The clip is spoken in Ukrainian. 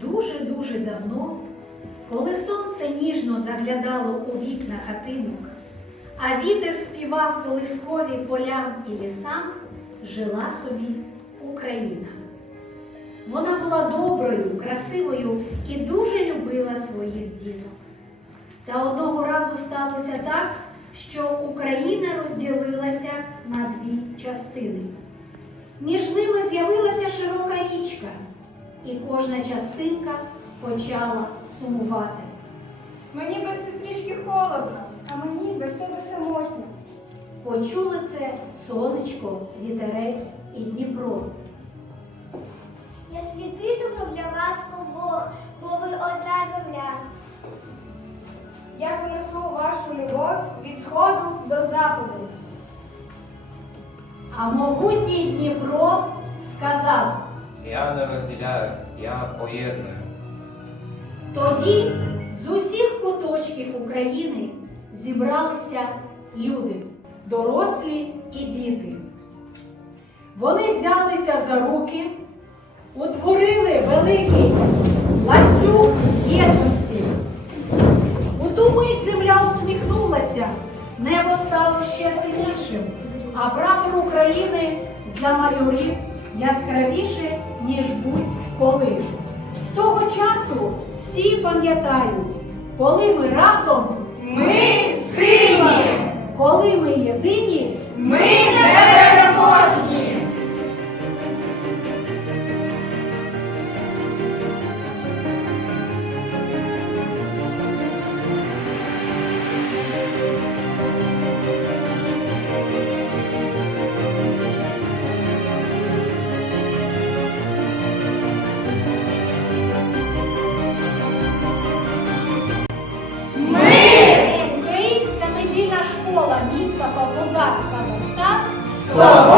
дуже-дуже давно, коли сонце ніжно заглядало у вікна хатинок, а вітер співав колискові полям і лісам, жила собі Україна. Вона була доброю, красивою і дуже любила своїх діток. Та одного разу сталося так, що Україна розділилася на дві частини. Між ними з'явилася широка річка, і кожна частинка почала сумувати. Мені без сестрички холодно, а мені без тебе самотньо. Почули це сонечко, вітерець і Дніпро. Я світитиму для вас обох, бо ви одна земля. Я понесу вашу любов від сходу до заходу. А могутній Дніпро Не розділяю, я поєдную. тоді з усіх куточків України зібралися люди, дорослі і діти. Вони взялися за руки, утворили великий ланцюг єдності. У ту мить земля усміхнулася, небо стало ще сильнішим, а прапор України замайорів яскравіше, ніж будь-коли. З того часу всі пам'ятають, коли ми разом, Ми сильні! коли ми єдині, Ми не そう。